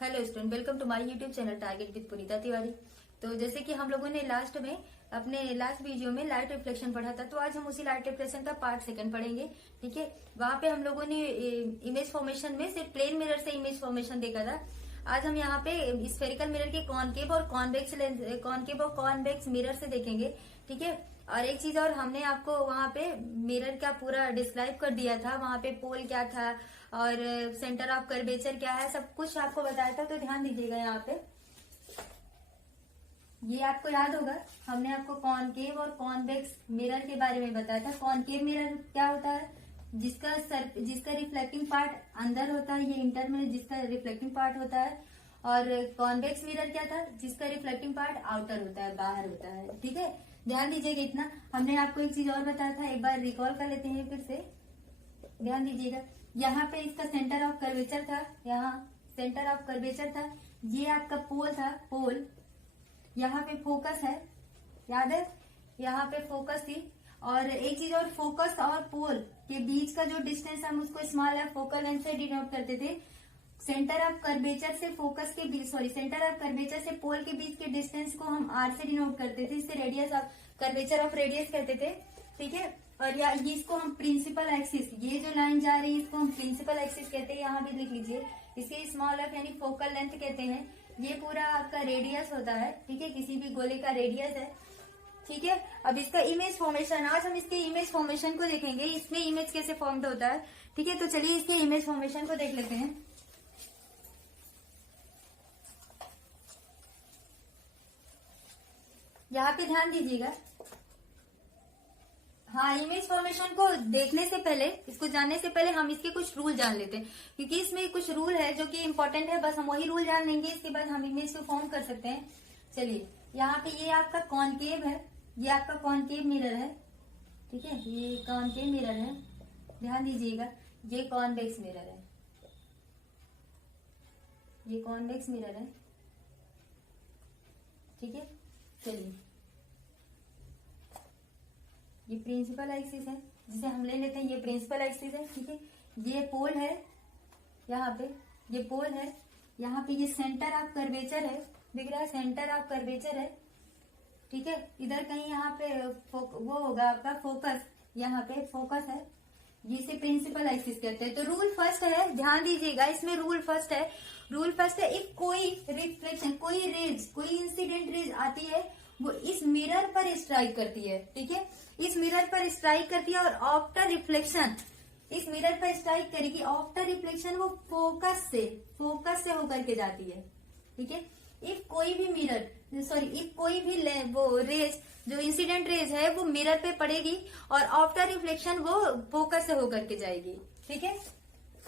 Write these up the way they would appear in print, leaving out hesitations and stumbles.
Hello student, welcome to my YouTube channel target with Punita Tiwari. तो जैसे कि हम लोगों ने लास्ट में अपने लास्ट वीडियो में लाइट रिफ्लेक्शन पढ़ा था, तो आज हम उसी लाइट रिफ्लेक्शन का पार्ट सेकंड पढ़ेंगे। ठीक है, वहां पे हम लोगों ने इमेज फॉर्मेशन में सिर्फ प्लेन मिरर से इमेज फॉर्मेशन देखा था। आज हम यहाँ पे स्फेरिकल मिरर के कॉनकेव और कॉन्वेक्स मिरर से देखेंगे। ठीक है, और एक चीज और, हमने आपको वहां पे मिरर का पूरा डिस्क्राइब कर दिया था। वहां पे पोल क्या था और सेंटर ऑफ कर्वेचर क्या है, सब कुछ आपको बताया था। तो ध्यान दीजिएगा, यहाँ पे ये आपको याद होगा, हमने आपको कॉनकेव और कॉन्वेक्स मिरर के बारे में बताया था। कॉनकेव मिरर क्या होता है? जिसका रिफ्लेक्टिंग पार्ट अंदर होता है, ये इंटर में जिसका रिफ्लेक्टिंग पार्ट होता है। और कॉन्वेक्स मिरर क्या था? जिसका रिफ्लेक्टिंग पार्ट आउटर होता है, बाहर होता है। ठीक है, ध्यान दीजिएगा इतना। हमने आपको एक चीज और बताया था, एक बार रिकॉल कर लेते हैं फिर से। ध्यान दीजिएगा, यहाँ पे इसका सेंटर ऑफ कर्वेचर था, यहाँ सेंटर ऑफ कर्वेचर था। ये आपका पोल था, पोल। यहाँ पे फोकस है, याद है? यहाँ पे फोकस थी। और एक चीज और, फोकस और पोल के बीच का जो डिस्टेंस, हम उसको स्मॉल एफ फोकल लेंथ से डिनोट करते थे। सेंटर ऑफ कर्वेचर से फोकस के बीच, सेंटर ऑफ कर्वेचर से पोल के बीच के डिस्टेंस को हम आर से डिनोट करते थे। इसे radius of curvature of radius कहते थे। ठीक है, और ये इसको हम प्रिंसिपल एक्सिस, ये जो लाइन जा रही है इसको हम प्रिंसिपल एक्सिस कहते हैं। यहाँ भी लिख लीजिए, इसके स्मॉल एफ यानी फोकल लेंथ कहते हैं। ये पूरा आपका रेडियस होता है। ठीक है, किसी भी गोले का रेडियस है। ठीक है, अब इसका इमेज फॉर्मेशन, आज हम इसके इमेज फॉर्मेशन को देखेंगे, इसमें इमेज कैसे फॉर्म्ड होता है। ठीक है, तो चलिए इसके इमेज फॉर्मेशन को देख लेते हैं। यहाँ पे ध्यान दीजिएगा। हाँ, इमेज फॉर्मेशन को देखने से पहले, इसको जानने से पहले हम इसके कुछ रूल जान लेते हैं, क्योंकि इसमें कुछ रूल है जो कि इम्पोर्टेंट है। बस हम वही रूल जान लेंगे, इसके बाद हम इमेज को फॉर्म कर सकते हैं। चलिए, यहाँ पे ये आपका कॉनकेव है, ये आपका कॉनकेव मिरर है। ठीक है, ये कॉनकेव मिरर है। ध्यान दीजिएगा, ये कॉन्वेक्स मिरर है, ये कॉन्वेक्स मिरर है। ठीक है, चलिए, ये प्रिंसिपल एक्सिस है, जिसे हम ले लेते हैं, ये प्रिंसिपल एक्सिस है। ठीक है, ये पोल है, यहाँ पे ये पोल है। यहाँ पे ये सेंटर ऑफ कर्वेचर है, दिख रहा है? सेंटर ऑफ कर्वेचर है। ठीक है, इधर कहीं यहाँ पे वो होगा आपका फोकस, यहाँ पे फोकस है। जिसे प्रिंसिपल एक्सिस कहते हैं। तो रूल फर्स्ट है, ध्यान दीजिएगा, इसमें रूल फर्स्ट है। रूल फर्स्ट है, इफ कोई रिफ्लेक्शन, कोई रेज, कोई इंसिडेंट रेज आती है, वो इस मिरर पर स्ट्राइक करती है। ठीक है, इस मिरर पर स्ट्राइक करती है और आफ्टर रिफ्लेक्शन, इस मिरर पर स्ट्राइक करेगी, आफ्टर रिफ्लेक्शन वो फोकस से होकर के जाती है। ठीक है, इफ कोई भी मिरर, इफ कोई भी वो रेज, जो इंसिडेंट रेज है, वो मिरर पे पड़ेगी और आफ्टर रिफ्लेक्शन वो फोकस से होकर के जाएगी। ठीक है,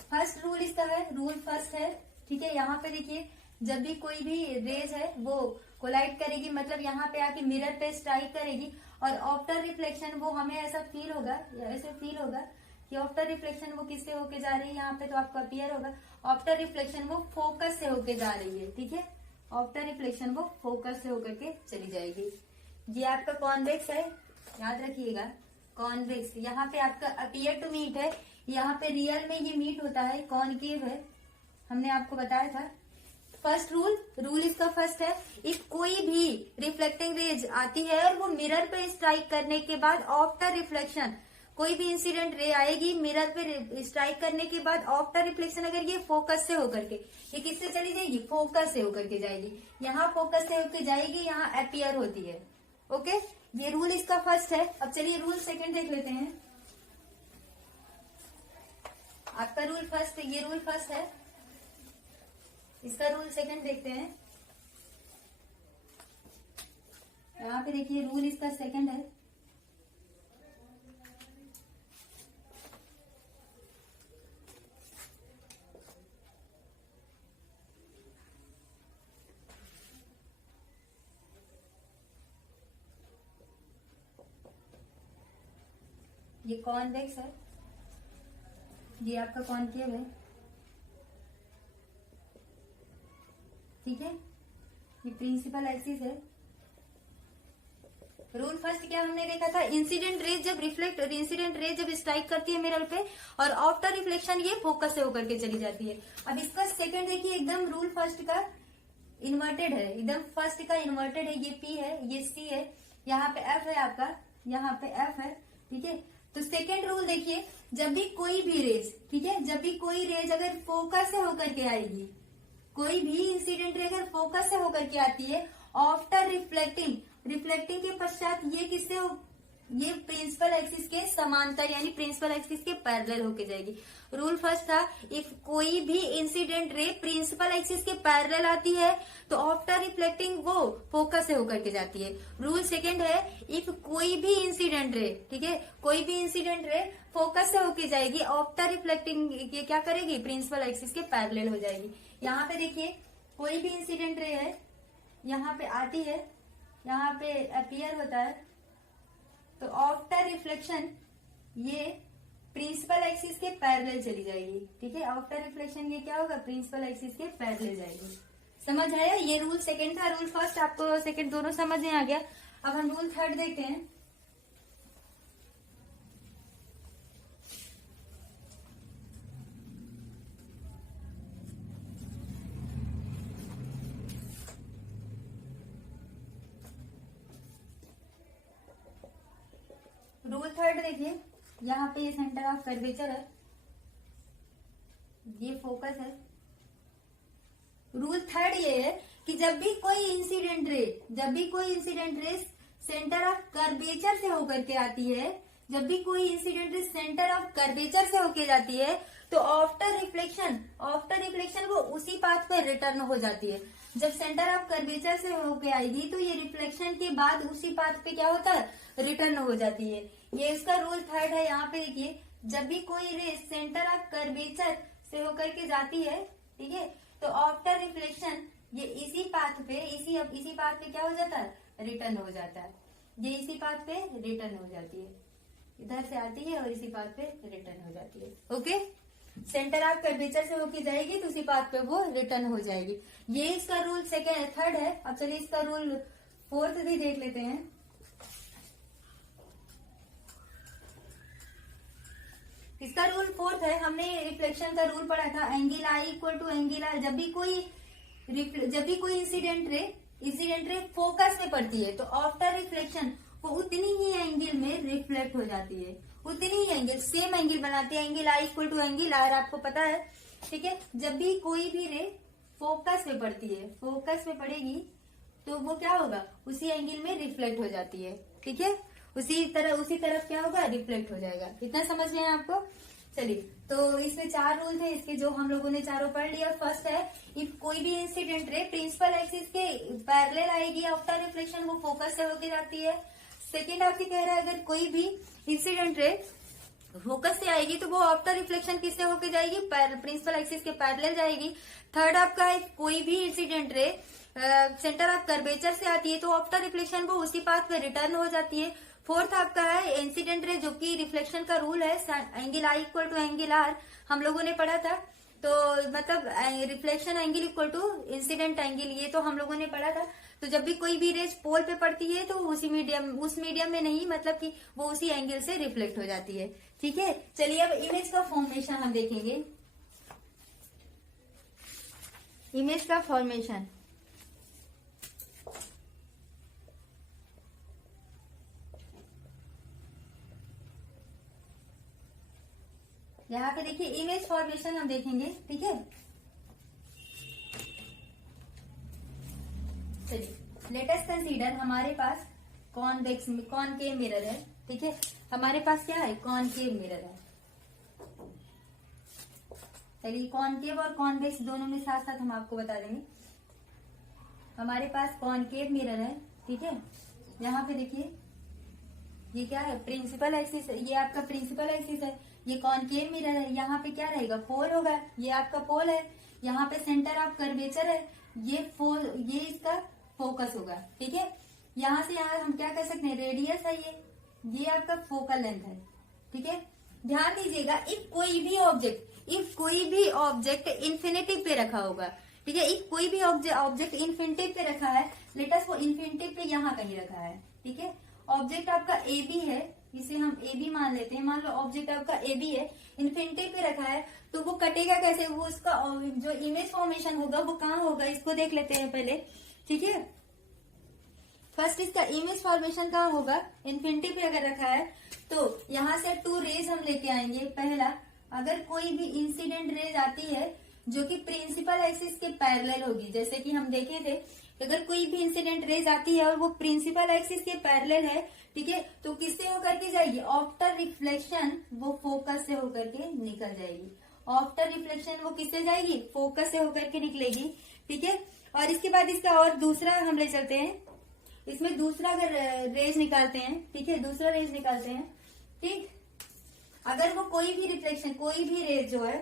फर्स्ट रूल इसका है, रूल फर्स्ट है। ठीक है, यहाँ पे देखिए, जब भी कोई भी रेज है वो कोलाइड करेगी, मतलब यहाँ पे आके मिरर पे स्ट्राइक करेगी, और आफ्टर रिफ्लेक्शन वो हमें ऐसा फील होगा, कि आफ्टर रिफ्लेक्शन वो किससे होके जा रही है, यहाँ पे तो आपको अपीयर होगा, आफ्टर रिफ्लेक्शन वो फोकस से होके जा रही है। ठीक है, आफ्टर रिफ्लेक्शन वो फोकस से होकर के चली जाएगी। ये आपका कॉन्वेक्स है, याद रखिएगा, कॉन्वेक्स। यहाँ पे आपका अपीयर टू मीट है, यहाँ पे रियल में ये मीट होता है, कॉनकेव है, हमने आपको बताया था। फर्स्ट रूल इसका फर्स्ट है, इफ कोई भी रिफ्लेक्टिंग रेज आती है और वो मिरर पे स्ट्राइक करने के बाद आफ्टर रिफ्लेक्शन, कोई भी इंसिडेंट रे आएगी मिरर पे स्ट्राइक करने के बाद आफ्टर रिफ्लेक्शन, अगर ये फोकस से होकर के, ये किससे चली जाएगी? फोकस से होकर के जाएगी। यहाँ फोकस से होकर जाएगी, यहाँ अपीयर होती है। ओके, ये रूल इसका फर्स्ट है। अब चलिए रूल सेकंड देख लेते हैं। आपका रूल फर्स्ट, ये रूल फर्स्ट है, इसका रूल सेकंड देखते हैं। यहाँ पे देखिए, रूल इसका सेकंड है। ये कॉन्वेक्स है, ये आपका कॉनकेव है। ठीक है, ये प्रिंसिपल एक्सिस है, रूल फर्स्ट क्या हमने देखा था, इंसिडेंट रेज जब स्ट्राइक करती है मिरर पे और आफ्टर रिफ्लेक्शन ये फोकस से होकर के चली जाती है। अब इसका सेकंड देखिए, एकदम रूल फर्स्ट का इन्वर्टेड है, एकदम फर्स्ट का इन्वर्टेड है। ये P है, ये C है, यहाँ पे F है आपका, यहाँ पे F है, ठीक है। तो सेकेंड रूल देखिए, जब भी कोई भी रेज, ठीक है, जब भी कोई रेज अगर फोकस से होकर के आएगी, कोई भी इंसिडेंट रे अगर फोकस से होकर के आती है, आफ्टर रिफ्लेक्टिंग के पश्चात ये किससे ये प्रिंसिपल एक्सिस के समांतर यानी प्रिंसिपल एक्सिस के पैरेलल होके जाएगी। रूल फर्स्ट था, इफ कोई भी इंसिडेंट रे प्रिंसिपल एक्सिस के पैरेलल आती है तो आफ्टर रिफ्लेक्टिंग वो फोकस से होकर के जाती है। रूल सेकंड है, इफ कोई भी इंसिडेंट रे, ठीक है, कोई भी इंसिडेंट रे फोकस से होके जाएगी, आफ्टर रिफ्लेक्टिंग ये क्या करेगी, प्रिंसिपल एक्सिस के पैरेलल हो जाएगी। यहाँ पे देखिए, कोई भी इंसिडेंट रे है, यहाँ पे आती है, यहाँ पे अपीयर होता है, तो आफ्टर रिफ्लेक्शन ये प्रिंसिपल एक्सिस के पैरेलल चली जाएगी, ठीक है। आफ्टर रिफ्लेक्शन ये क्या होगा, प्रिंसिपल एक्सिस के पैरेलल जाएगी। समझ आया? ये रूल सेकंड था, रूल फर्स्ट आपको सेकंड दोनों समझ में आ गया। अब हम रूल थर्ड देखते हैं। रूल थर्ड देखिए, यहाँ पे ये सेंटर ऑफ कर्वेचर है, ये फोकस है। रूल थर्ड ये है कि जब भी कोई incident ray centre of curvature से होकर के आती है, जब भी कोई incident ray centre of curvature से होकर जाती है, तो आफ्टर रिफ्लेक्शन वो उसी पाथ पर रिटर्न हो जाती है। जब सेंटर ऑफ कर्वेचर से होके आएगी तो ये रिफ्लेक्शन के बाद उसी पाथ पे क्या होता है, रिटर्न हो जाती है। ये इसका रूल थर्ड है। यहाँ पे देखिए, जब भी कोई रेस सेंटर ऑफ कर्वेचर से होकर के जाती है, ठीक है, तो आफ्टर रिफ्लेक्शन ये इसी पाथ पे क्या हो जाता है, रिटर्न हो जाता है। ये इसी पाथ पे रिटर्न हो जाती है, इधर से आती है और इसी पाथ पे रिटर्न हो जाती है। ओके, सेंटर ऑफ कर्वेचर से होके जाएगी तो उसी पाथ पे वो रिटर्न हो जाएगी। ये इसका रूल थर्ड है। अब चलिए इसका रूल फोर्थ भी देख लेते हैं। इसका रूल फोर्थ है, हमने रिफ्लेक्शन का रूल पढ़ा था, angle i equal to angle r. जब भी कोई इंसिडेंट रे फोकस में पड़ती है तो आफ्टर रिफ्लेक्शन वो उतनी ही एंगल में रिफ्लेक्ट हो जाती है, उतनी ही एंगल, सेम एंगल बनाती है। Angle i equal to angle r आपको पता है, ठीक है। जब भी कोई भी रे फोकस में पड़ती है, फोकस में पड़ेगी तो वो क्या होगा, उसी एंगल में रिफ्लेक्ट हो जाती है, ठीक है। उसी तरफ क्या होगा, रिफ्लेक्ट हो जाएगा। इतना समझ में है आपको? चलिए, तो इसमें 4 रूल थे, इसके जो हम लोगों ने चारों पढ़ लिया। फर्स्ट है, इफ कोई भी इंसिडेंट रे प्रिंसिपल एक्सिस के पैरेलल आएगी, आफ्टर रिफ्लेक्शन वो फोकस से होकर जाती है। सेकेंड आपसे कह रहा है, अगर कोई भी इंसिडेंट रे फोकस से आएगी तो वो आफ्टर रिफ्लेक्शन किससे होकर जाएगी, प्रिंसिपल एक्सिस के पैरेलल जाएगी। थर्ड आपका है, कोई भी incident ray centre of curvature से आती है तो आफ्टर रिफ्लेक्शन वो उसी पाथ पे रिटर्न हो जाती है। फोर्थ आपका है इंसिडेंट रे, जो कि रिफ्लेक्शन का रूल है, angle i equal to angle r हम लोगों ने पढ़ा था। तो मतलब reflection angle equal to incident angle, ये तो हम लोगों ने पढ़ा था। तो जब भी कोई भी रेज पोल पे पड़ती है तो उस मीडियम में नहीं, मतलब कि वो उसी एंगल से रिफ्लेक्ट हो जाती है, ठीक है। चलिए अब इमेज का फॉर्मेशन हम देखेंगे। इमेज का फॉर्मेशन, यहाँ पे देखिए इमेज फॉर्मेशन हम देखेंगे, ठीक है। चलिए, लेट अस कंसीडर हमारे पास कॉनकेव मिरर है, ठीक है। हमारे पास क्या है, कॉनकेव मिरर है। चलिए, कॉनकेव और कॉन्वेक्स दोनों में साथ साथ हम आपको बता देंगे। हमारे पास कॉनकेव मिरर है, ठीक है। यहाँ पे देखिए, ये क्या है, प्रिंसिपल एक्सिस, ये आपका प्रिंसिपल एक्सिस है। ये कॉनकेव मिरर है, यहाँ पे क्या रहेगा, पोल होगा, ये आपका पोल है। यहाँ पे सेंटर ऑफ कर्वेचर है, ये इसका फोकस होगा, ठीक है। यहाँ से यहाँ हम क्या कर सकते हैं, रेडियस है ये आपका फोकल लेंथ है, ठीक है। ध्यान दीजिएगा, इफ कोई भी ऑब्जेक्ट इन्फिनिटिव पे रखा होगा, ठीक है। इफ कोई भी ऑब्जेक्ट इन्फिनिटिव पे रखा है, लेट अस वो इन्फिनिटिव पे यहाँ कहीं रखा है, ठीक है, ऑब्जेक्ट आपका ए बी है, इसे हम ए बी मान लेते हैं, मान लो ऑब्जेक्ट आपका ए बी है, इन्फिनिटी पे रखा है, तो वो कटेगा कैसे, वो उसका जो इमेज फॉर्मेशन होगा वो कहाँ होगा, इसको देख लेते हैं पहले, ठीक है। फर्स्ट इसका इमेज फॉर्मेशन कहाँ होगा, इन्फिनिटी पे अगर रखा है तो यहाँ से 2 रेज हम लेके आएंगे। पहला, अगर कोई भी इंसिडेंट रेज आती है जो कि प्रिंसिपल एक्सिस के पैरेलल होगी, जैसे कि हम देखे थे, अगर कोई भी इंसिडेंट रेज आती है और वो प्रिंसिपल एक्सिस के पैरेलल है, ठीक है, तो किससे होकर के जाएगी, आफ्टर रिफ्लेक्शन वो फोकस से होकर के निकल जाएगी। आफ्टर रिफ्लेक्शन वो किससे जाएगी, फोकस से होकर के निकलेगी, ठीक है। और इसके बाद इसका और दूसरा हम ले चलते हैं, इसमें दूसरा अगर रेज निकालते हैं, ठीक है, दूसरा रेज निकालते हैं, ठीक। अगर वो कोई भी रिफ्लेक्शन, कोई भी रेज जो है,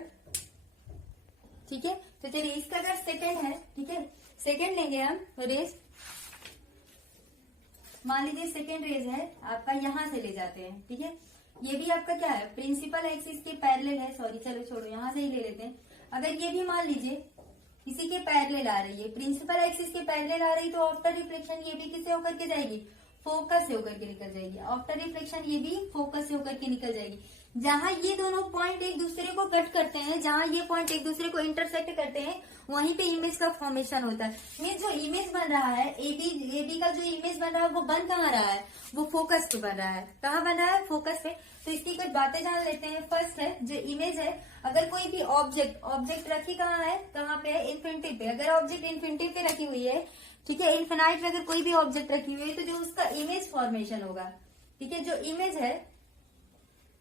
ठीक है, तो चलिए इसका अगर सेकंड है, ठीक है, सेकंड लेंगे हम रेज, मान लीजिए सेकंड रेज है आपका, यहां से ले जाते हैं, ठीक है, ये भी आपका क्या है, प्रिंसिपल एक्सिस के पैरेलल है, सॉरी चलो छोड़ो, यहां से ही ले लेते हैं। अगर ये भी मान लीजिए इसी के पैरेलल आ रही है, प्रिंसिपल एक्सिस के पैरेलल आ रही, तो आफ्टर रिफ्लेक्शन ये भी किससे होकर के जाएगी, फोकस से होकर के निकल जाएगी। आफ्टर रिफ्लेक्शन ये भी फोकस से होकर के निकल जाएगी। जहां ये दोनों पॉइंट एक दूसरे को कट करते हैं, जहां ये पॉइंट एक दूसरे को इंटरसेक्ट करते हैं, वहीं पे इमेज का फॉर्मेशन होता है। मीन जो इमेज बन रहा है, एबी का जो इमेज बन रहा है वो बन कहाँ रहा है, वो फोकस पे बन रहा है। कहाँ बन रहा है, फोकस पे। तो इसकी कुछ बातें जान लेते हैं। फर्स्ट है जो इमेज है, अगर कोई भी ऑब्जेक्ट रखी कहाँ है, कहाँ पे है, इन्फिनिटी पे। अगर ऑब्जेक्ट इन्फिनिटी पे रखी हुई है, ठीक है, इन्फिनाइट पे अगर कोई भी ऑब्जेक्ट रखी हुई है, तो जो उसका इमेज फॉर्मेशन होगा, ठीक है, जो इमेज है,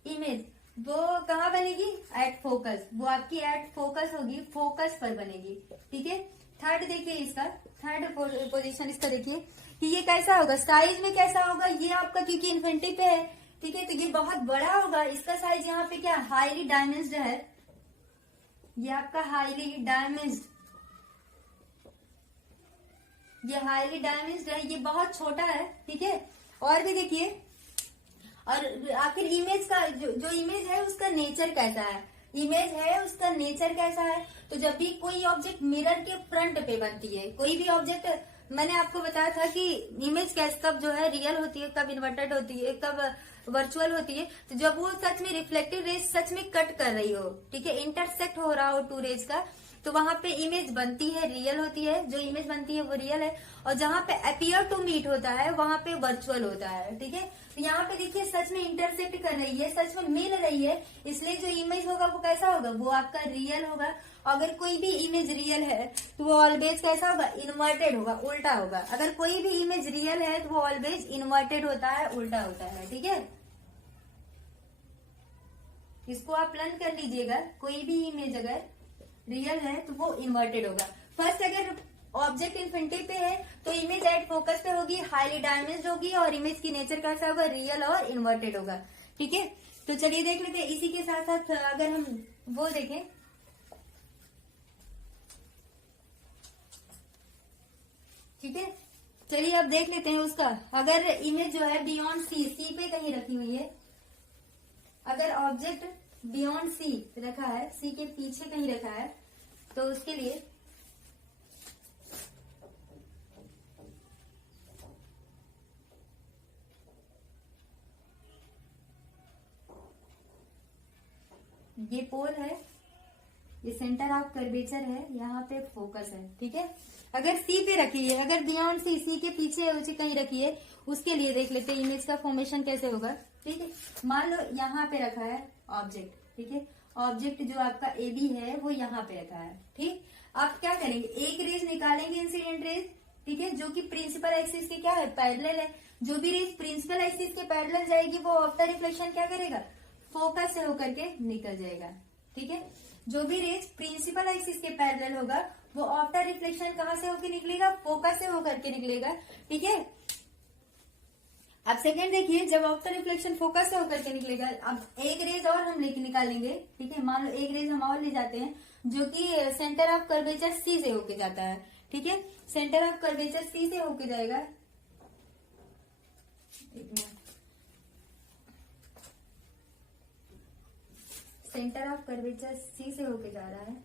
इमेज वो कहाँ बनेगी, एट फोकस, वो आपकी एट फोकस होगी, फोकस पर बनेगी, ठीक है। थर्ड देखिए इसका, थर्ड पोजीशन इसका देखिए कि ये कैसा होगा, साइज में कैसा होगा, ये आपका क्योंकि इन्फिनिटी पे है, ठीक है, तो ये बहुत बड़ा होगा। इसका साइज यहाँ पे क्या, हाईली डायमेंस्ड है, ये आपका हाईली डायमेंस्ड, ये हाईली डायमेंस्ड है, ये बहुत छोटा है, ठीक है। और भी देखिए, और आखिर इमेज का जो इमेज है उसका नेचर कैसा है, इमेज है उसका नेचर कैसा है। तो जब भी कोई ऑब्जेक्ट मिरर के फ्रंट पे बनती है, कोई भी ऑब्जेक्ट, मैंने आपको बताया था कि इमेज कब जो है रियल होती है, कब इन्वर्टेड होती है, कब वर्चुअल होती है, तो जब वो सच में रिफ्लेक्टिव रेज सच में कट कर रही हो, ठीक है, इंटरसेक्ट हो रहा हो 2 रेज का, तो वहां पे इमेज बनती है, रियल होती है, जो इमेज बनती है वो रियल है। और जहां पे अपियर टू मीट होता है वहां पे वर्चुअल होता है, ठीक है। तो यहाँ पे देखिए सच में इंटरसेक्ट कर रही है, सच में मिल रही है, इसलिए जो इमेज होगा वो कैसा होगा, वो आपका रियल होगा। अगर कोई भी इमेज रियल है तो वो ऑलवेज कैसा होगा, इन्वर्टेड होगा, उल्टा होगा। अगर कोई भी इमेज रियल है तो वो ऑलवेज इन्वर्टेड होता है, उल्टा होता है, ठीक है। इसको आप लर्न कर लीजिएगा, कोई भी इमेज अगर रियल है तो वो इन्वर्टेड होगा। फर्स्ट, अगर ऑब्जेक्ट इन्फिनिटी पे है तो इमेज एट फोकस पे होगी, हाईली डायमेंस्ड होगी, और इमेज की नेचर कैसा होगा, रियल और इन्वर्टेड होगा, ठीक है। तो चलिए देख लेते हैं। इसी के साथ साथ अगर हम वो देखें, ठीक है, चलिए अब देख लेते हैं उसका। अगर इमेज जो है बियॉन्ड सी पे कहीं रखी हुई है, अगर ऑब्जेक्ट बियॉन्ड सी रखा है, सी के पीछे कहीं रखा है, तो उसके लिए ये पोल है, ये सेंटर ऑफ कर्वेचर है, यहाँ पे फोकस है, ठीक है। अगर सी पे रखी है, अगर बियॉन्ड सी के पीछे उसे कहीं रखी है, उसके लिए देख लेते हैं इमेज का फॉर्मेशन कैसे होगा, ठीक है। मान लो यहाँ पे रखा है ऑब्जेक्ट, ठीक है, ऑब्जेक्ट जो आपका ए बी है वो यहाँ पे रखा है, ठीक। आप क्या करेंगे, एक रेज निकालेंगे इंसिडेंट रेज, ठीक है, जो कि प्रिंसिपल एक्सिस के क्या है, पैरेलल है। जो भी रेज प्रिंसिपल एक्सिस के पैरेलल जाएगी वो आफ्टर रिफ्लेक्शन क्या करेगा, फोकस से होकर के निकल जाएगा, ठीक है। जो भी रेज प्रिंसिपल एक्सिस के पैरेलल होगा वो आफ्टर रिफ्लेक्शन कहाँ से होकर निकलेगा, फोकस से होकर के निकलेगा, ठीक है। अब सेकंड देखिए, जब आफ्टर रिफ्लेक्शन फोकस से होकर के निकलेगा, अब एक रेज और हम लेके निकालेंगे, ठीक है। मान लो एक रेज हम और ले जाते हैं जो कि सेंटर ऑफ कर्वेचर सी से होके जाता है, ठीक है, सेंटर ऑफ कर्वेचर सी से होके जाएगा। सेंटर ऑफ कर्वेचर सी से होके जा रहा है,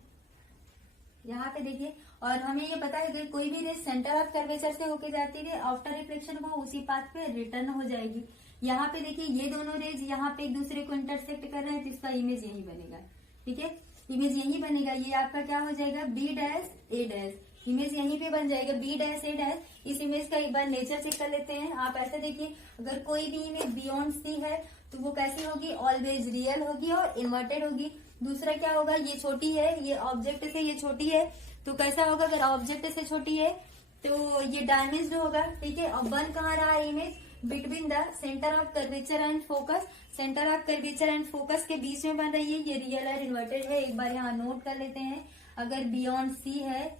यहाँ पे देखिए, और हमें ये पता है कि कोई भी रेज सेंटर ऑफ कर्वेचर से होके जाती है, आफ्टर रिफ्लेक्शन वो उसी पाथ पे रिटर्न हो जाएगी। यहाँ पे देखिए ये दोनों रेज यहाँ पे एक दूसरे को इंटरसेक्ट कर रहे हैं, तो इसका इमेज यही बनेगा। ठीक है, इमेज यही बनेगा। ये आपका क्या हो जाएगा, बी डैश ए डैश, इमेज यहीं पे बन जाएगा बी डैश ए डैश। इस इमेज का एक बार नेचर चेक कर लेते हैं। आप ऐसे देखिए, अगर कोई भी इमेज बियॉन्ड सी है तो वो कैसी होगी, ऑलवेज रियल होगी और इन्वर्टेड होगी। दूसरा क्या होगा, ये छोटी है, ये ऑब्जेक्ट से ये छोटी है, तो कैसा होगा, अगर ऑब्जेक्ट से छोटी है तो ये डायमेंस्ड होगा। ठीक है, अब बन कहाँ रहा है image, between the centre of curvature and focus, centre of curvature and focus के बीच में बन रही है। ये रियल और इन्वर्टेड है, एक बार यहाँ नोट कर लेते हैं। अगर बियॉन्ड सी है,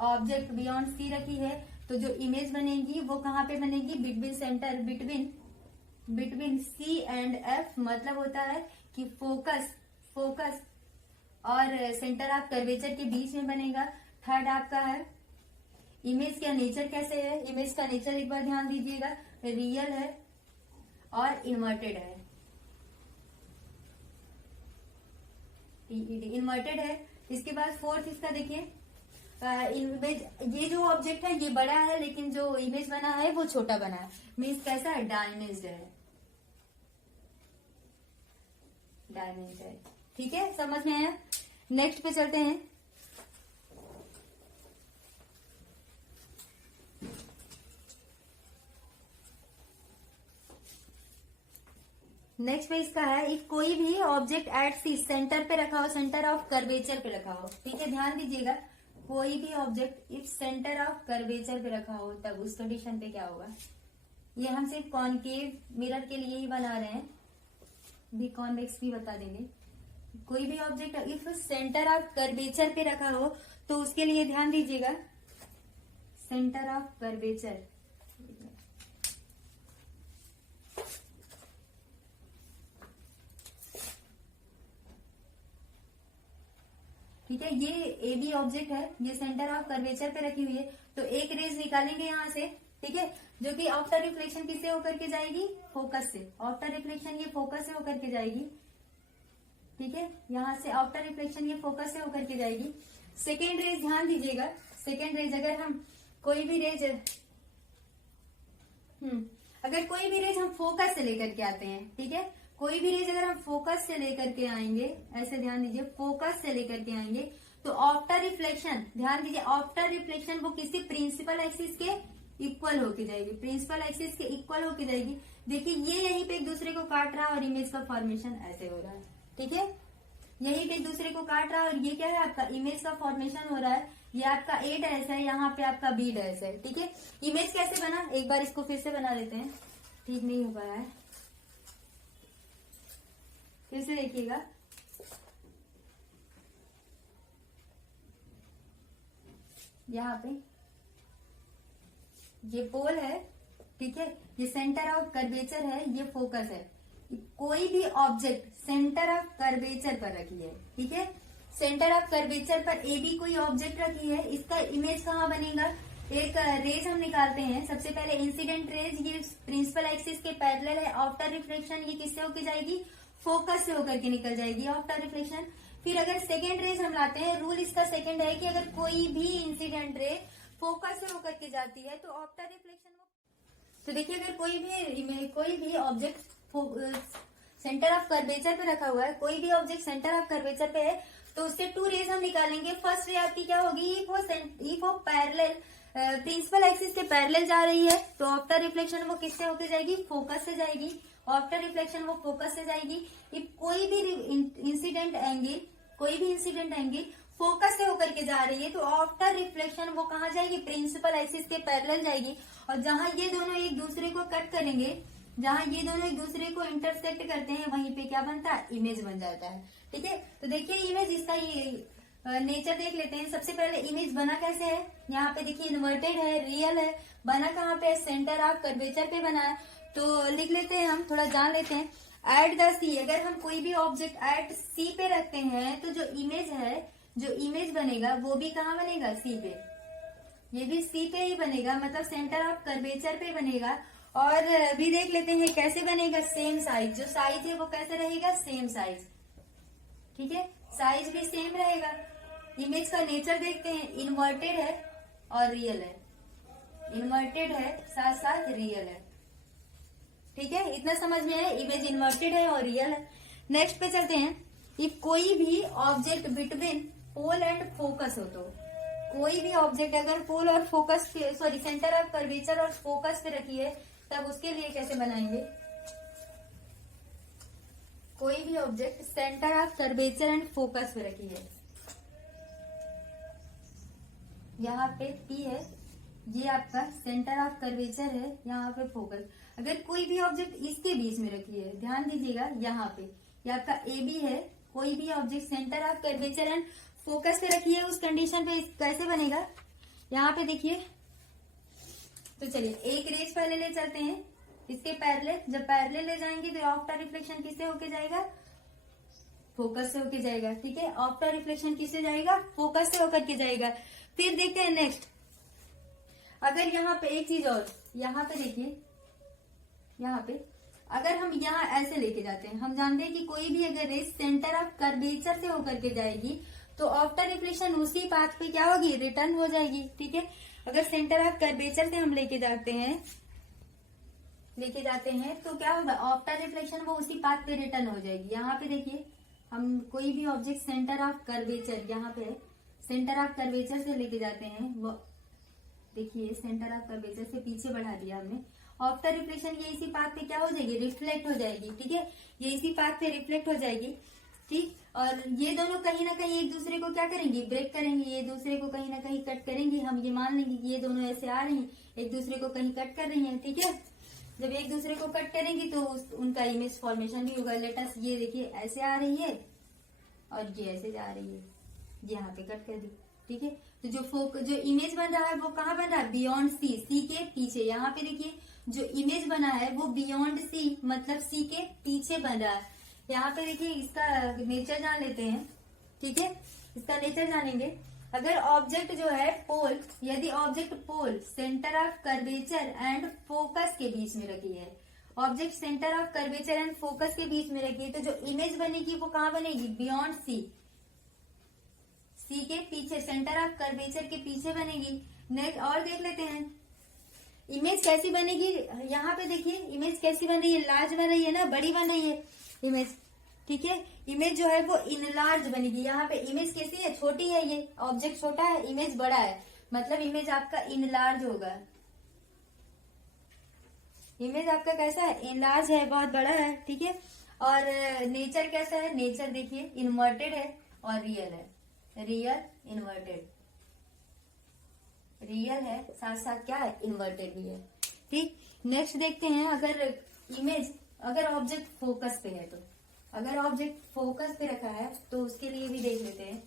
ऑब्जेक्ट बियॉन्ड सी रखी है, तो जो इमेज बनेगी वो कहाँ पे बनेगी, between centre, between C and F, मतलब होता है कि फोकस और सेंटर ऑफ कर्वेचर के बीच में बनेगा। थर्ड आपका है इमेज का नेचर कैसे है, इमेज का नेचर एक बार ध्यान दीजिएगा, रियल है और इन्वर्टेड है, इन्वर्टेड है। इसके बाद फोर्थ इसका देखिए, इमेज, ये जो ऑब्जेक्ट है ये बड़ा है लेकिन जो इमेज बना है वो छोटा बना है, मीन्स कैसा है, डायमेंस्ड है, डायमेंस्ड है। ठीक है, समझ में आया। नेक्स्ट पे चलते हैं। नेक्स्ट पे इसका है, इफ कोई भी ऑब्जेक्ट एट सी सेंटर पे रखा हो, सेंटर ऑफ कर्वेचर पे रखा हो। ठीक है, ध्यान दीजिएगा, कोई भी object if centre of curvature पे रखा हो तब उस कंडीशन पे क्या होगा। ये हम सिर्फ कॉनकेव मिरर के लिए ही बना रहे हैं, भी कॉन्वेक्स भी बता देंगे। कोई भी object if centre of curvature पे रखा हो तो उसके लिए ध्यान दीजिएगा, सेंटर ऑफ कर्वेचर, ठीक है, ये ए बी ऑब्जेक्ट है, ये सेंटर ऑफ कर्वेचर पे रखी हुई है, तो एक रेज निकालेंगे यहाँ से। ठीक है, जो कि आफ्टर रिफ्लेक्शन किससे होकर के जाएगी, फोकस से। आफ्टर रिफ्लेक्शन ये फोकस से होकर के जाएगी। ठीक है, यहाँ से आफ्टर रिफ्लेक्शन ये फोकस से होकर के जाएगी। सेकेंड रेज ध्यान दीजिएगा, सेकेंड रेज अगर हम कोई भी रेज हम फोकस से लेकर के आते हैं, ठीक है, कोई भी रेज अगर हम फोकस से लेकर के आएंगे, ऐसे ध्यान दीजिए, फोकस से लेकर के आएंगे तो आफ्टर रिफ्लेक्शन, ध्यान दीजिए, आफ्टर रिफ्लेक्शन वो किसी प्रिंसिपल एक्सिस के इक्वल होके जाएगी, प्रिंसिपल एक्सिस के इक्वल होके जाएगी। देखिए ये यहीं पे एक दूसरे को काट रहा है और इमेज का फॉर्मेशन ऐसे हो रहा है। ठीक है, यहीं पे एक दूसरे को काट रहा है और ये क्या है, आपका इमेज का फॉर्मेशन हो रहा है। ये आपका ए डैश है, यहाँ पे आपका बी डैश है। ठीक है, इमेज कैसे बना, एक बार इसको फिर से बना लेते हैं, ठीक नहीं हो पाया है, फिर से देखिएगा। यहाँ पे ये पोल है, ठीक है, ये सेंटर ऑफ कर्वेचर है, ये फोकस है। कोई भी ऑब्जेक्ट सेंटर ऑफ कर्वेचर पर रखी है, ठीक है, सेंटर ऑफ कर्वेचर पर ए बी कोई ऑब्जेक्ट रखी है, इसका इमेज कहाँ बनेगा, एक रेज हम निकालते हैं। सबसे पहले इंसिडेंट रेज, ये प्रिंसिपल एक्सिस के पैरेलल है। आफ्टर रिफ्लेक्शन ये किससे होकर जाएगी, फोकस से होकर के निकल जाएगी आफ्टर रिफ्लेक्शन। फिर अगर सेकेंड रेज हम लाते हैं, रूल इसका सेकेंड है कि अगर कोई भी इंसिडेंट रे फोकस से होकर के जाती है तो आफ्टर रिफ्लेक्शन तो देखिए, अगर कोई भी ऑब्जेक्ट सेंटर ऑफ कर्वेचर पे रखा हुआ है, कोई भी ऑब्जेक्ट सेंटर ऑफ कर्वेचर पे है, तो उससे टू रेज हम निकालेंगे। फर्स्ट रे आपकी क्या होगी, इफ वो पैरेलल प्रिंसिपल एक्सिस के पैरेलल जा रही है तो आफ्टर रिफ्लेक्शन वो किससे होकर जाएगी, फोकस से जाएगी। आफ्टर रिफ्लेक्शन वो फोकस से जाएगी। इफ कोई भी इंसिडेंट एंगल फोकस से होकर के जा रही है तो आफ्टर रिफ्लेक्शन वो कहाँ जाएगी, प्रिंसिपल एक्सिस के पैरेलल जाएगी। और जहां ये दोनों एक दूसरे को कट करेंगे, जहां ये दोनों एक दूसरे को इंटरसेक्ट करते हैं, वहीं पे क्या बनता है, इमेज बन जाता है। ठीक है, तो देखिए इमेज, इसका ये नेचर देख लेते हैं। सबसे पहले इमेज बना कैसे है, यहाँ पे देखिए इन्वर्टेड है, रियल है, बना कहाँ पे, सेंटर ऑफ कर्वेचर पे बना है। तो लिख लेते हैं, हम थोड़ा जान लेते हैं। एट द सी, अगर हम कोई भी ऑब्जेक्ट एट सी पे रखते हैं तो जो इमेज बनेगा वो भी कहाँ बनेगा, सी पे, ये भी सी पे ही बनेगा, मतलब सेंटर ऑफ कर्वेचर पे बनेगा। और भी देख लेते हैं कैसे बनेगा, सेम साइज, जो साइज है वो कैसे रहेगा, सेम साइज। ठीक है, साइज भी सेम रहेगा। इमेज का नेचर देखते हैं, इन्वर्टेड है और रियल है, इन्वर्टेड है साथ साथ रियल है। ठीक है, इतना समझ में है, इमेज इन्वर्टेड है और रियल है। नेक्स्ट पे चलते हैं। इफ कोई भी object between pole and focus हो, तो कोई भी ऑब्जेक्ट अगर पोल और फोकस पे, सॉरी सेंटर ऑफ कर्वेचर और फोकस पे रखी है, तब उसके लिए कैसे बनाएंगे? कोई भी object centre of curvature and focus पे रखी है, यहाँ पे P है, ये आपका सेंटर ऑफ कर्वेचर है, यहाँ पे फोकस। अगर कोई भी ऑब्जेक्ट इसके बीच में रखी है, ध्यान दीजिएगा, यहाँ पे ये आपका AB है, कोई भी object centre of curvature and focus पे रखी है, उस कंडीशन पे कैसे बनेगा? यहाँ पे देखिए, तो चलिए एक रेज पहले ले चलते हैं इसके पैरेलल। जब पैरेलल ले जाएंगे तो आफ्टर रिफ्लेक्शन किससे होके जाएगा? फोकस से होके जाएगा। ठीक है, आफ्टर रिफ्लेक्शन किससे जाएगा? फोकस से होकर के जाएगा। फिर देखते हैं नेक्स्ट, अगर यहाँ पे एक चीज और, यहाँ पे देखिए, यहाँ पे अगर हम यहाँ ऐसे लेके जाते हैं, हम जानते हैं कि कोई भी अगर रेज सेंटर ऑफ कर्वेचर से होकर के जाएगी तो आफ्टर रिफ्लेक्शन उसी पाथ पे क्या होगी? रिटर्न हो जाएगी। ठीक है, अगर सेंटर ऑफ कर्वेचर से हम लेके जाते हैं तो क्या होगा? आफ्टर रिफ्लेक्शन वो उसी पाथ पे रिटर्न हो जाएगी। यहाँ पे देखिए, हम कोई भी ऑब्जेक्ट सेंटर ऑफ कर्वेचर, यहाँ पे सेंटर ऑफ कर्वेचर से लेके जाते हैं, वो देखिए सेंटर ऑफ कर्वेचर से पीछे बढ़ा दिया हमने, आफ्टर रिफ्लेक्शन ये इसी पाथ पे क्या हो जाएगी? रिफ्लेक्ट हो जाएगी। ठीक है, ये इसी पाथ पे रिफ्लेक्ट हो जाएगी। ठीक, और ये दोनों कहीं ना कहीं एक दूसरे को क्या करेंगी? ब्रेक करेंगे, ये दूसरे को कहीं ना कहीं कट करेंगे। हम ये मान लेंगे कि ये दोनों ऐसे आ रही हैं, एक दूसरे को कहीं कट कर रही हैं। ठीक है, जब एक दूसरे को कट करेंगी तो उनका इमेज फॉर्मेशन भी होगा। लेटस ये देखिए ऐसे आ रही है और ये ऐसे जा रही है, यहाँ पे कट कर दी। ठीक है, तो जो इमेज बन रहा है वो कहाँ बन रहा है? बियॉन्ड सी के पीछे। यहाँ पे देखिए जो इमेज बना है वो बियॉन्ड सी मतलब सी के पीछे बन रहा है। यहाँ पे देखिए इसका नेचर जान लेते हैं। ठीक है, इसका नेचर जानेंगे। अगर ऑब्जेक्ट जो है पोल, यदि object pole centre of curvature and focus के बीच में रखी है, object centre of curvature and focus के बीच में रखी है, तो जो इमेज बनेगी वो कहाँ बनेगी? बियॉन्ड सी के पीछे, सेंटर ऑफ कर्वेचर के पीछे बनेगी। नेक्स्ट और देख लेते हैं इमेज कैसी बनेगी। यहाँ पे देखिए इमेज कैसी बन रही है? लार्ज बन रही है ना, बड़ी बन रही है इमेज। ठीक है, इमेज जो है वो इनलार्ज बनेगी। यहाँ पे इमेज कैसी है? छोटी है, ये ऑब्जेक्ट छोटा है, इमेज बड़ा है, मतलब इमेज आपका इनलार्ज होगा। इमेज आपका कैसा है? इनलार्ज है, बहुत बड़ा है। ठीक है, और नेचर कैसा है? नेचर देखिए इन्वर्टेड है और रियल है, रियल इन्वर्टेड, रियल है साथ साथ क्या है? इन्वर्टेड भी है। ठीक, नेक्स्ट देखते हैं, अगर इमेज, अगर ऑब्जेक्ट फोकस पे है, तो अगर ऑब्जेक्ट फोकस पे रखा है तो उसके लिए भी देख लेते हैं।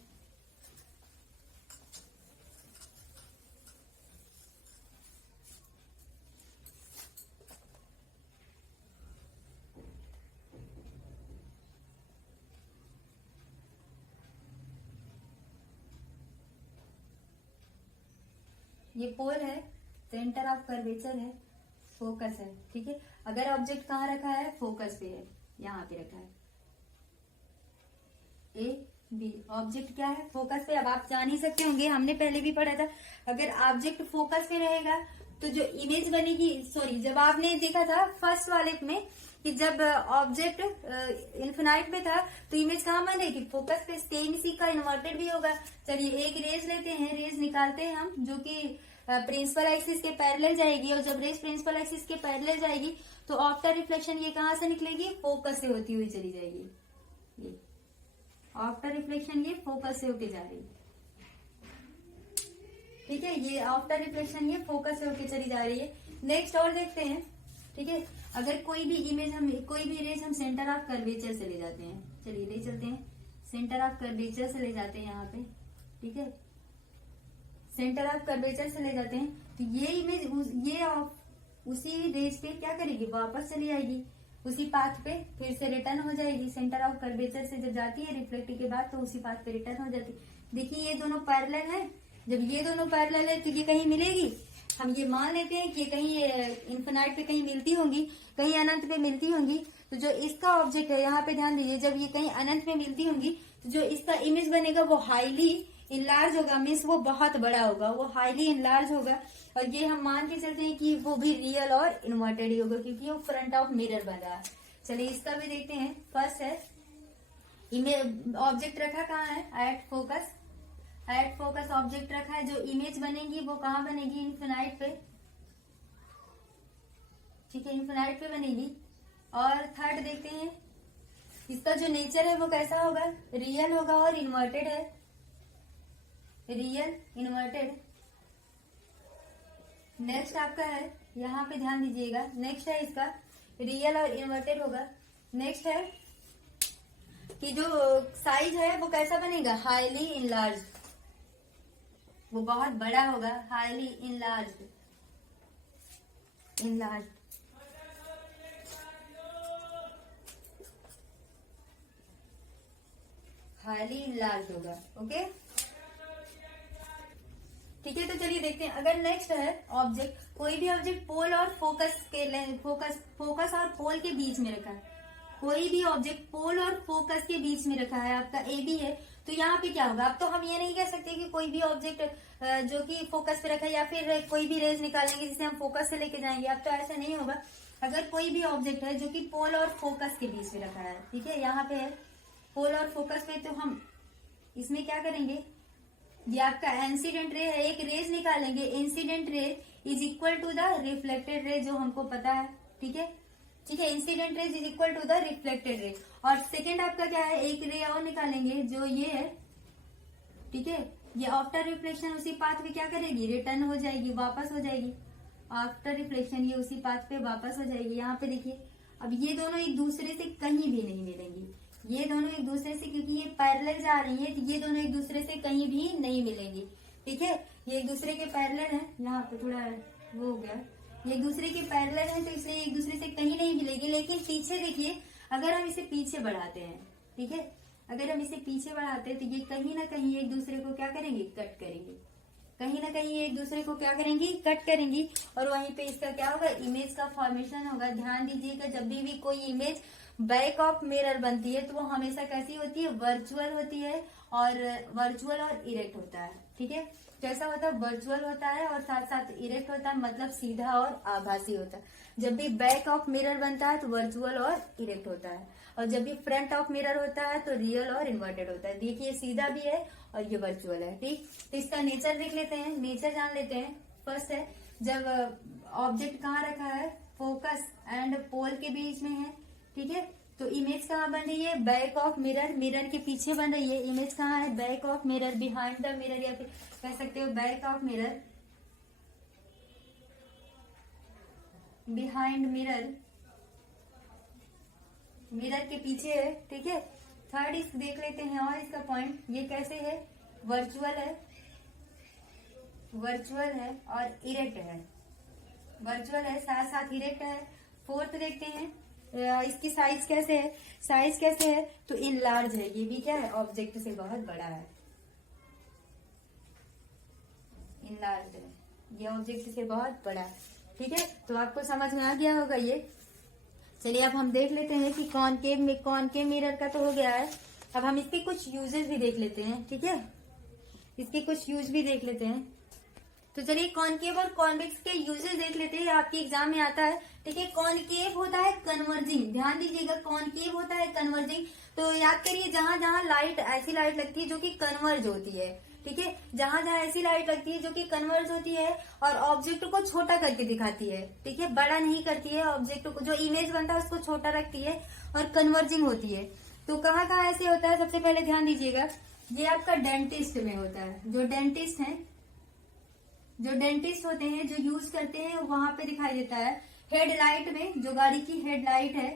ये पोल है, सेंटर ऑफ कर्वेचर है, फोकस है। ठीक है, अगर ऑब्जेक्ट कहाँ रखा है? फोकस पे है, यहाँ पे रखा है। ए बी ऑब्जेक्ट क्या है? फोकस पे। अब आप जान ही सकते होंगे, हमने पहले भी पढ़ा था, अगर ऑब्जेक्ट फोकस पे रहेगा तो जो इमेज बनेगी, सॉरी जब आपने देखा था फर्स्ट वाले में कि जब ऑब्जेक्ट इन्फिनाइट में था तो इमेज कहाँ बनेगी? फोकस पे। सेम इसी का इन्वर्टेड भी होगा। चलिए एक रेज लेते हैं, रेज निकालते हैं हम, जो कि प्रिंसिपल एक्सिस के पैरेलल जाएगी, और जब रेज प्रिंसिपल एक्सिस के पैरेलल जाएगी तो आफ्टर रिफ्लेक्शन ये कहाँ से निकलेगी? फोकस से होती हुई चली जाएगी। ये आफ्टर रिफ्लेक्शन ये फोकस से होके जा रही है। ठीक है, ये आफ्टर रिफ्लेक्शन ये फोकस से होके चली जा रही है। नेक्स्ट और देखते हैं। ठीक है, अगर कोई भी इमेज हम, कोई भी रेज हम सेंटर ऑफ कर्वेचर से ले जाते हैं, चलिए ले चलते हैं, सेंटर ऑफ कर्वेचर से ले जाते हैं यहाँ पे। ठीक है, सेंटर ऑफ कर्वेचर से ले जाते हैं तो ये इमेज ये उसी रेज पे क्या करेगी? वापस चली आएगी उसी पाथ पे, फिर से रिटर्न हो जाएगी। सेंटर ऑफ कर्वेचर से जब जाती है रिफ्लेक्ट के बाद तो उसी पाथ पे रिटर्न हो जाती है। देखिए ये दोनों पैरेलल है, जब ये दोनों पैरेलल है तो ये कहीं मिलेगी। हम ये मान लेते हैं कि कहीं इन्फिनाइट पे कहीं मिलती होंगी, कहीं अनंत पे मिलती होंगी। तो जो इसका ऑब्जेक्ट है, यहाँ पे ध्यान दीजिए, जब ये कहीं अनंत में मिलती होंगी तो जो इसका इमेज बनेगा वो हाईली इनलार्ज होगा मीन्स वो बहुत बड़ा होगा, वो हाईली इनलार्ज होगा। और ये हम मान के चलते हैं कि वो भी रियल और इन्वर्टेड ही होगा क्योंकि वो फ्रंट ऑफ मिरर बन रहा है। चलिए इसका भी देखते हैं। फर्स्ट है इमेज, ऑब्जेक्ट रखा कहाँ है, at focus. At focus object रखा है, जो इमेज बनेगी वो कहाँ बनेगी, इन्फिनाइट पे, ठीक है, इन्फिनाइट पे बनेगी। और थर्ड देखते हैं, इसका जो नेचर है वो कैसा होगा, रियल होगा और इन्वर्टेड है, रियल इन्वर्टेड। नेक्स्ट आपका है, यहाँ पे ध्यान दीजिएगा, नेक्स्ट है इसका रियल और इन्वर्टेड होगा। नेक्स्ट है कि जो साइज है वो कैसा बनेगा, हाईली इनलार्ज, वो बहुत बड़ा होगा, highly enlarge, enlarge. Highly enlarge होगा। ओके, ठीक है। तो चलिए देखते हैं। अगर नेक्स्ट है ऑब्जेक्ट, कोई भी ऑब्जेक्ट पोल और फोकस के फोकस और पोल के बीच में रखा है, कोई भी ऑब्जेक्ट पोल और फोकस के बीच में रखा है, आपका ए बी है, तो यहाँ पे क्या होगा। अब तो हम ये नहीं कह सकते कि कोई भी ऑब्जेक्ट जो कि फोकस पे रखा है या फिर कोई भी रेज निकालेंगे जिसे हम फोकस से लेके जाएंगे, अब तो ऐसा नहीं होगा। अगर कोई भी ऑब्जेक्ट है जो कि पोल और फोकस के बीच में रखा है, ठीक है, यहाँ पे है पोल और फोकस पे, तो हम इसमें क्या करेंगे, ये आपका इंसिडेंट रे है, एक रेज निकालेंगे, incident ray is equal to the reflected ray, जो हमको पता है, ठीक है, ठीक है, incident ray is equal to the reflected ray. और सेकेंड आपका क्या है, एक रे और निकालेंगे जो ये है, ठीक है, ये आफ्टर रिफ्लेक्शन उसी पाथ पे क्या करेगी, रिटर्न हो जाएगी, वापस हो जाएगी, आफ्टर रिफ्लेक्शन ये उसी पाथ पे वापस हो जाएगी। यहाँ पे देखिए, अब ये दोनों एक दूसरे से कहीं भी नहीं मिलेंगी, ये दोनों एक दूसरे से, क्योंकि ये पैरेलल जा रही है, तो ये दोनों एक दूसरे से कहीं भी नहीं मिलेंगी, ठीक है, ये एक दूसरे के पैरेलल हैं। यहाँ पे थोड़ा वो हो गया, ये एक दूसरे के पैरेलल हैं, तो इसलिए एक दूसरे से कहीं नहीं मिलेगी। लेकिन पीछे देखिए, अगर हम इसे पीछे बढ़ाते हैं, ठीक है, अगर हम इसे पीछे बढ़ाते हैं तो ये कहीं ना कहीं एक दूसरे को क्या करेंगे, कट करेंगे, कहीं ना कहीं एक दूसरे को क्या करेंगी, कट करेंगी। और वहीं पे इसका क्या होगा, इमेज का फॉर्मेशन होगा। ध्यान दीजिएगा, जब भी कोई इमेज बैक ऑफ मिरर बनती है तो वो हमेशा कैसी होती है, वर्चुअल होती है, और वर्चुअल और इरेक्ट होता है, ठीक है, कैसा होता है, वर्चुअल होता है और साथ साथ इरेक्ट होता है, मतलब सीधा और आभासी होता है। जब भी बैक ऑफ मिरर बनता है तो वर्चुअल और इरेक्ट होता है, और जब भी फ्रंट ऑफ मिरर होता है तो रियल और इन्वर्टेड होता है। देखिए, सीधा भी है और ये वर्चुअल है, ठीक। तो इसका नेचर देख लेते हैं, नेचर जान लेते हैं। फर्स्ट है, जब ऑब्जेक्ट कहाँ रखा है, फोकस एंड पोल के बीच में है, ठीक है, तो इमेज कहाँ बन रही है, बैक ऑफ मिरर, मिरर के पीछे बन रही है। इमेज कहाँ है, back of mirror, behind the mirror, या फिर कह सकते हो back of mirror, behind mirror, mirror के पीछे है, ठीक है। थर्ड इस देख लेते हैं, और इसका पॉइंट ये कैसे है, वर्चुअल है, वर्चुअल है और इरेक्ट है, वर्चुअल है साथ साथ इरेक्ट है। फोर्थ देखते हैं, इसकी साइज कैसे है, साइज कैसे है, तो इनलार्ज है, ये भी क्या है, ऑब्जेक्ट से बहुत बड़ा है, इनलार्ज है, ये ऑब्जेक्ट से बहुत बड़ा है, ठीक है। तो आपको समझ में आ गया होगा ये। चलिए अब हम देख लेते हैं कि कॉनकेव मिरर का तो हो गया है, अब हम इसके कुछ यूजेस भी देख लेते हैं, ठीक है, इसके कुछ यूज भी देख लेते हैं। तो चलिए कॉनकेव और कॉन्वेक्स के यूजेस देख लेते हैं, आपके एग्जाम में आता है, ठीक है। कॉनकेव होता है कन्वर्जिंग, ध्यान दीजिएगा, कॉनकेव होता है कन्वर्जिंग। तो याद करिए, जहां जहां लाइट, ऐसी लाइट लगती है जो कि कन्वर्ज होती है, ठीक है, जहां जहां ऐसी लाइट लगती है जो कि कन्वर्ज होती है और ऑब्जेक्ट को छोटा करके दिखाती है, ठीक है, बड़ा नहीं करती है ऑब्जेक्ट को, जो इमेज बनता है उसको छोटा रखती है और कन्वर्जिंग होती है। तो कहाँ कहाँ ऐसे होता है, सबसे पहले ध्यान दीजिएगा, ये आपका डेंटिस्ट में होता है, जो डेंटिस्ट है, जो डेंटिस्ट होते हैं, जो यूज करते हैं, वहां पे दिखाई देता है। हेडलाइट में, जो गाड़ी की हेडलाइट है,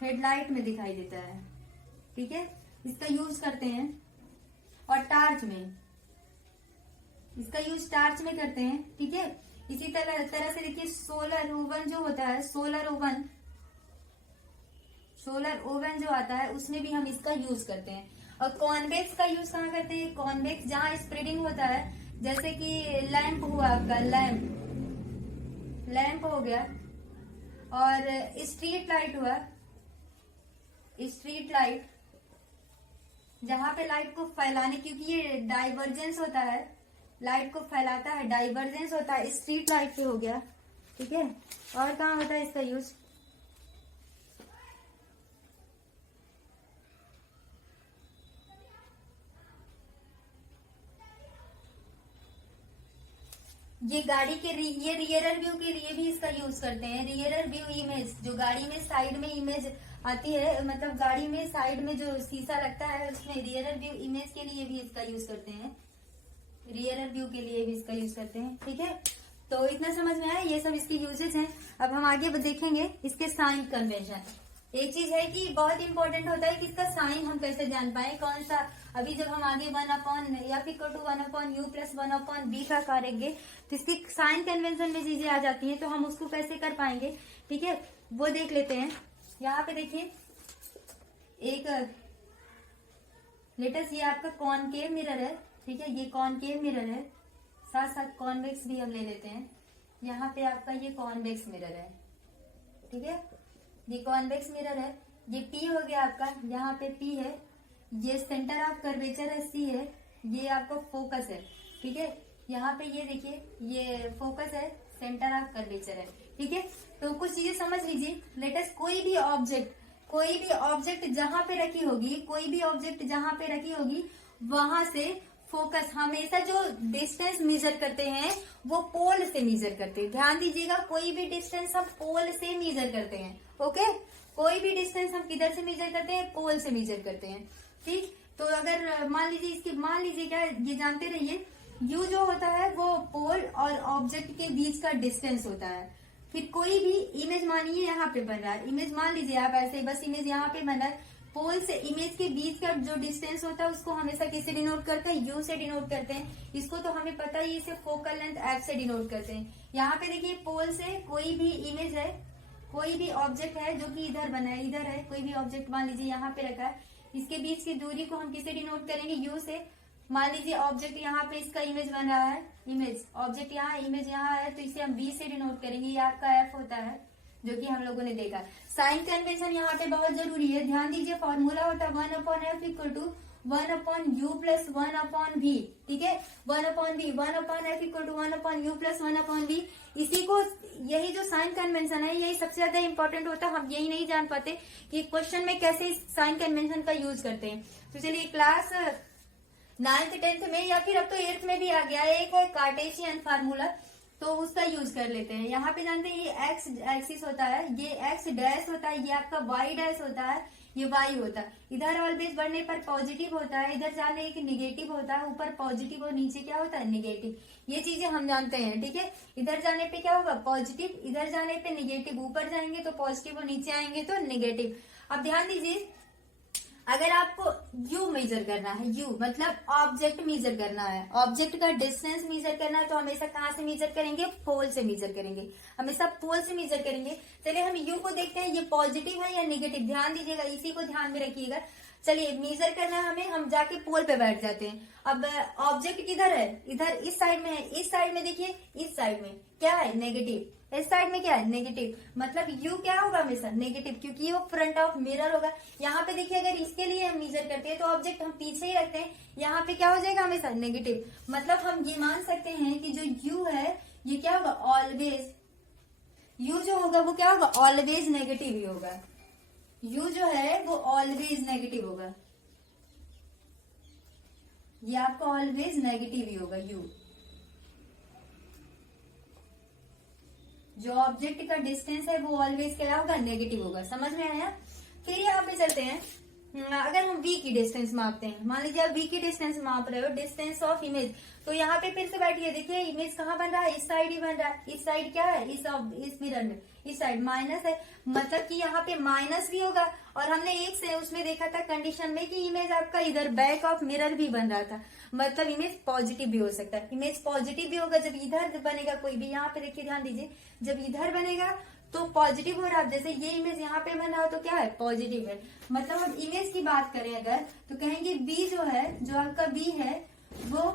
हेडलाइट में दिखाई देता है, ठीक है, इसका यूज करते हैं। और टार्च में, इसका यूज टार्च में करते हैं, ठीक है। इसी तरह से देखिए, सोलर ओवन जो होता है, सोलर ओवन जो आता है, उसमें भी हम इसका यूज करते हैं। और कॉन्वेक्स का यूज कहाँ करते हैं, कॉन्वेक्स जहां स्प्रेडिंग होता है, जैसे कि लैंप हुआ आपका, लैंप हो गया, और स्ट्रीट लाइट हुआ, स्ट्रीट लाइट, जहां पे लाइट को फैलाने, क्योंकि ये डाइवर्जेंस होता है, लाइट को फैलाता है, डाइवर्जेंस होता है, स्ट्रीट लाइट पे हो गया, ठीक है। और कहाँ होता है इसका यूज? ये गाड़ी के ये रियरर व्यू के लिए भी इसका यूज करते हैं। रियरर व्यू इमेज, जो गाड़ी में साइड में इमेज आती है, मतलब गाड़ी में साइड में जो शीशा लगता है उसमें रियरर व्यू इमेज के लिए भी इसका यूज करते हैं। रियरर व्यू के लिए भी इसका यूज करते हैं, ठीक है। तो इतना समझ में आया, ये सब इसके यूजेज हैं। अब हम आगे देखेंगे इसके साइन कन्वेंशन। एक चीज है कि बहुत इंपॉर्टेंट होता है कि इसका साइन हम कैसे जान पाए, कौन सा। अभी जब हम आगे 1/, या फिर इक्वल टू 1/u + 1/b का करेंगे तो इसकी साइन कन्वेंशन में चीजें आ जाती हैं, तो हम उसको कैसे कर पाएंगे, ठीक है, वो देख लेते हैं। यहाँ पे देखिए एक लेटेस्ट, ये आपका कॉनकेव मिरर है, ठीक है, ये कॉनकेव मिरर है, साथ साथ कॉन्वेक्स भी हम ले लेते हैं। यहाँ पे आपका ये कॉन्वेक्स मिरर है, ठीक है, ये कॉन्वेक्स मिरर है। ये P हो गया आपका, यहाँ पे P है, ये सेंटर ऑफ कर्वेचर है C है, ये आपका फोकस है, ठीक है। यहाँ पे ये देखिए ये फोकस है, सेंटर ऑफ कर्वेचर है, ठीक है। तो कुछ चीजें समझ लीजिए। लेटेस्ट कोई भी ऑब्जेक्ट जहां पे रखी होगी, कोई भी ऑब्जेक्ट जहां पे रखी होगी वहां से फोकस, हमेशा जो डिस्टेंस मेजर करते हैं वो पोल से मेजर करते हैं। ध्यान दीजिएगा, कोई भी डिस्टेंस हम पोल से मेजर करते हैं, ओके। कोई भी डिस्टेंस हम किधर से मेजर करते हैं? पोल से मेजर करते हैं, ठीक। तो अगर मान लीजिए क्या, ये जानते रहिए, यू जो होता है वो पोल और ऑब्जेक्ट के बीच का डिस्टेंस होता है। फिर कोई भी इमेज, मानिए यहाँ पे बन रहा है इमेज, मान लीजिए आप ऐसे बस इमेज यहाँ पे बन रहा है, पोल से इमेज के बीच का जो डिस्टेंस होता है उसको हमेशा किससे डिनोट करते हैं? यू से डिनोट करते हैं। इसको तो हमें पता ही, इसे फोकल लेंथ एफ से डिनोट करते हैं। यहाँ पे देखिए पोल से कोई भी इमेज है, कोई भी ऑब्जेक्ट है जो कि इधर बना है, इधर है, कोई भी ऑब्जेक्ट मान लीजिए यहाँ पे रखा है, इसके बीच की दूरी को हम किससे डिनोट करेंगे? यू से। मान लीजिए ऑब्जेक्ट यहाँ पे इसका इमेज बन रहा है, इमेज ऑब्जेक्ट यहाँ, इमेज यहाँ है, तो इसे हम बी से डिनोट करेंगे, ये आपका एफ होता है, जो कि हम लोगों ने देखा। साइन कन्वेंशन यहाँ पे बहुत जरूरी है, ध्यान दीजिए। फॉर्मूला होता है 1/f = 1/u + 1/v, ठीक है। 1/v, 1/f = 1/u + 1/v। इसी को, यही जो साइन कन्वेंशन है यही सबसे ज्यादा इंपॉर्टेंट होता है। हम यही नहीं जान पाते कि क्वेश्चन में कैसे साइन कन्वेंशन का यूज करते हैं। तो चलिए क्लास 9th 10th में या फिर अब तो 8th में भी आ गया है, एक है कार्टेशियन फार्मूला, तो उसका यूज कर लेते हैं। यहाँ पे जानते हैं ये एक्स एक्सिस होता है, ये एक्स डैश होता है, ये आपका वाई डैश होता है, ये वाई होता है। इधर ऑलवेज बढ़ने पर पॉजिटिव होता है, इधर जाने एक निगेटिव होता है, ऊपर पॉजिटिव और नीचे क्या होता है? निगेटिव। ये चीजें हम जानते हैं, ठीक है। इधर जाने पे क्या होगा? पॉजिटिव, इधर जाने पे निगेटिव, ऊपर जाएंगे तो पॉजिटिव और नीचे आएंगे तो निगेटिव। अब ध्यान दीजिए, अगर आपको यू मेजर करना है, यू मतलब ऑब्जेक्ट मेजर करना है, ऑब्जेक्ट का डिस्टेंस मेजर करना है, तो हमेशा कहाँ से मेजर करेंगे? पोल से मेजर करेंगे, हमेशा पोल से मेजर करेंगे। चलिए हम यू को देखते हैं, ये पॉजिटिव है या नेगेटिव, ध्यान दीजिएगा, इसी को ध्यान में रखिएगा। चलिए मेजर करना है हमें, हम जाके पोल पे बैठ जाते हैं। अब ऑब्जेक्ट किधर है? इधर इस साइड में है, इस साइड में देखिए, इस साइड में क्या है? नेगेटिव। इस साइड में क्या है? नेगेटिव। मतलब यू क्या होगा? हमेशा नेगेटिव, क्योंकि वो फ्रंट ऑफ मिरर होगा। यहाँ पे देखिए, अगर इसके लिए हम मेजर करते हैं तो ऑब्जेक्ट हम पीछे ही रखते हैं, यहाँ पे क्या हो जाएगा? हमेशा नेगेटिव। मतलब हम ये मान सकते हैं कि जो यू है ये क्या होगा? ऑलवेज, यू जो होगा वो क्या होगा? ऑलवेज नेगेटिव ही होगा। यू जो है वो ऑलवेज नेगेटिव होगा, ये आपका ऑलवेज नेगेटिव ही होगा। यू जो ऑब्जेक्ट का डिस्टेंस है वो ऑलवेज क्या होगा? नेगेटिव होगा। समझ में आया? फिर यहाँ पे चलते हैं, अगर हम v की डिस्टेंस मापते हैं, मान लीजिए आप v की डिस्टेंस माप रहे हो, डिस्टेंस ऑफ इमेज, तो यहाँ पे फिर से बैठिए, देखिए इमेज कहाँ बन रहा है? इस साइड ही बन रहा है। इस साइड क्या है? इस मिरर में इस साइड माइनस है, मतलब कि यहाँ पे माइनस भी होगा। और हमने एक से उसमें देखा था कंडीशन में कि इमेज आपका इधर बैक ऑफ मिरर भी बन रहा था, मतलब इमेज पॉजिटिव भी हो सकता है। इमेज पॉजिटिव भी होगा जब इधर बनेगा कोई भी, यहाँ पे देखिए ध्यान दीजिए, जब इधर बनेगा तो पॉजिटिव हो रहा है। जैसे ये इमेज यहाँ पे बना हो तो क्या है? पॉजिटिव है। मतलब हम इमेज की बात करें अगर, तो कहेंगे बी जो है, जो आपका बी है वो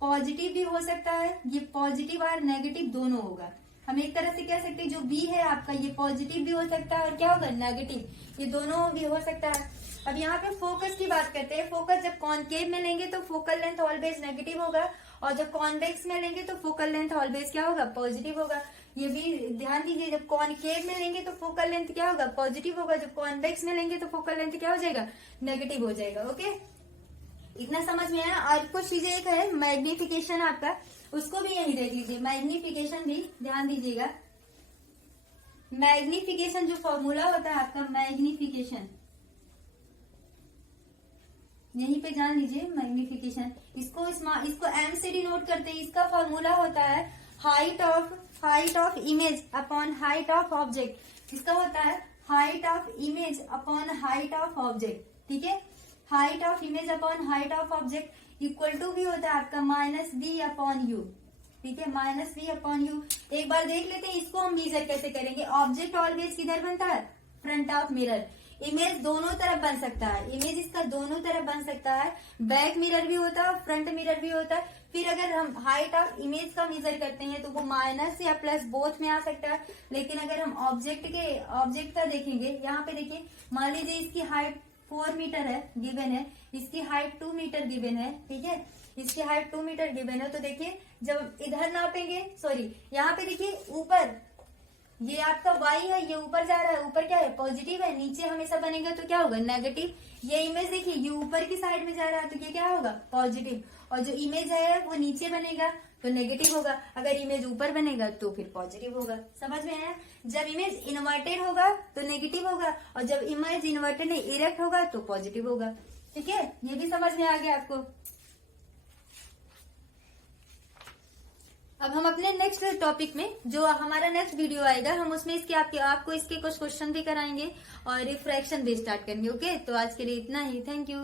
पॉजिटिव भी हो सकता है, ये पॉजिटिव और नेगेटिव दोनों होगा। हम एक तरह से कह सकते हैं जो बी है आपका ये पॉजिटिव भी हो सकता है और क्या होगा? नेगेटिव, ये दोनों भी हो सकता है। अब यहाँ पे फोकस की बात करते हैं। फोकस जब कॉनकेव में लेंगे तो फोकल लेंथ ऑलवेज नेगेटिव होगा, और जब कॉन्वेक्स में लेंगे तो फोकल लेंथ ऑलवेज क्या होगा, पॉजिटिव होगा। ये भी ध्यान दीजिए, जब कॉनकेव में लेंगे तो फोकल लेंथ क्या होगा, पॉजिटिव होगा, जब कॉन्वेक्स में लेंगे तो फोकल लेंथ क्या हो जाएगा, नेगेटिव हो जाएगा। ओके, इतना समझ में आया। और कुछ चीजें एक है मैग्निफिकेशन आपका, उसको भी यही देख लीजिए। मैग्निफिकेशन भी ध्यान दीजिएगा। मैग्निफिकेशन जो फॉर्मूला होता है आपका, मैग्निफिकेशन यहीं पे जान लीजिए। मैग्निफिकेशन इसको एम से डिनोट करते हैं। इसका फॉर्मूला होता है height of image upon height of object. इसका होता है height of image upon height of object. ठीक है, height of image upon height of object equal to भी होता है आपका माइनस बी अपॉन यू। ठीक है, माइनस बी अपॉन यू। एक बार देख लेते हैं इसको हम मेजर कैसे करेंगे। ऑब्जेक्ट ऑलवेज किधर बनता है, फ्रंट ऑफ मिरर। इमेज दोनों तरफ बन सकता है, इमेज इसका दोनों तरफ बन सकता है। बैक मिरर भी होता है, फ्रंट मिरर भी होता है। फिर अगर हम हाइट ऑफ इमेज का मेजर करते हैं तो वो माइनस या प्लस बोथ में आ सकता है। लेकिन अगर हम ऑब्जेक्ट का देखेंगे, यहाँ पे देखिए, मान लीजिए इसकी हाइट 4 मीटर है, गिवन है, इसकी हाइट 2 मीटर गिवन है। ठीक है, इसकी हाइट 2 मीटर गिवन है। तो देखिए जब इधर नापेंगे, सॉरी यहाँ पे देखिए ऊपर ये आपका y है, ये ऊपर जा रहा है, ऊपर क्या है, पॉजिटिव है, नीचे हमेशा बनेगा तो क्या होगा, नेगेटिव। ये इमेज देखिए ये ऊपर की साइड में जा रहा है तो ये क्या होगा, पॉजिटिव। और जो इमेज है वो नीचे बनेगा तो नेगेटिव होगा। अगर इमेज ऊपर बनेगा तो फिर पॉजिटिव होगा। समझ में आया। जब इमेज इन्वर्टेड होगा तो नेगेटिव होगा, और जब इमेज इन्वर्टेड नहीं इरेक्ट होगा तो पॉजिटिव होगा। ठीक है, ये भी समझ में आ गया आपको। अब हम अपने नेक्स्ट टॉपिक में, जो हमारा नेक्स्ट वीडियो आएगा, हम उसमें आपको इसके कुछ क्वेश्चन भी कराएंगे और रिफ्रैक्शन भी स्टार्ट करेंगे। ओके, तो आज के लिए इतना ही। Thank you.